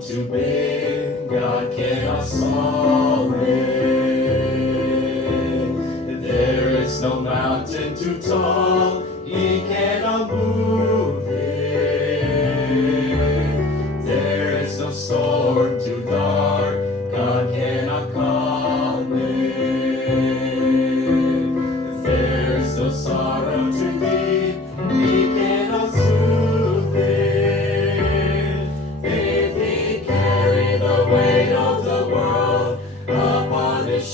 too big, God cannot solve it. There is no mountain too tall, He cannot move it. There is no sword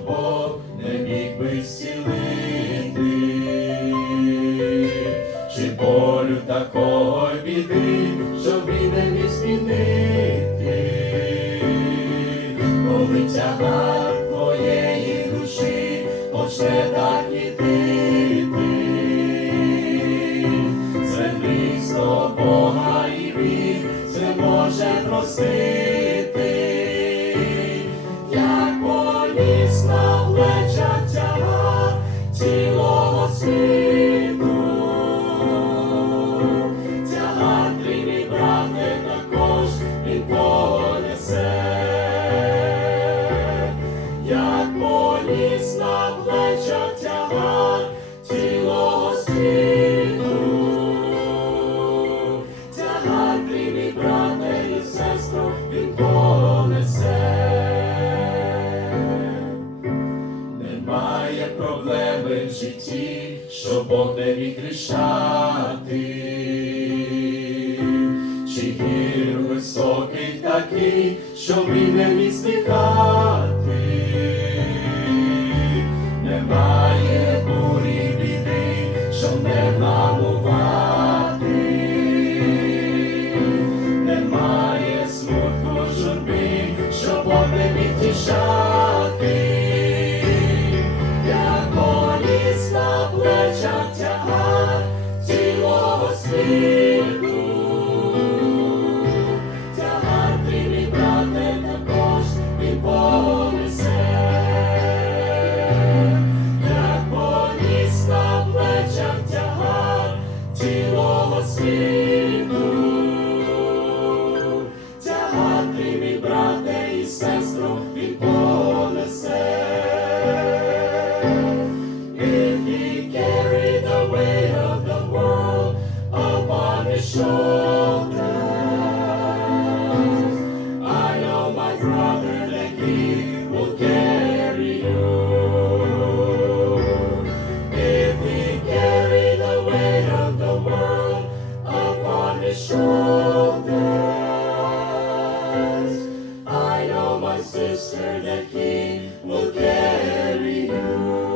Бог не міг би зцілити, чи болю такої біди, що він не міг змінити, коли тягар твоєї душі почне так іти. Бога і він, це може простити. проблеми в житті, що Бог не міг рішати, чи гір високий такий, що він не міг стихати. світу, тягати If he carried the weight of the world upon his shoulders, sister, the King will carry you.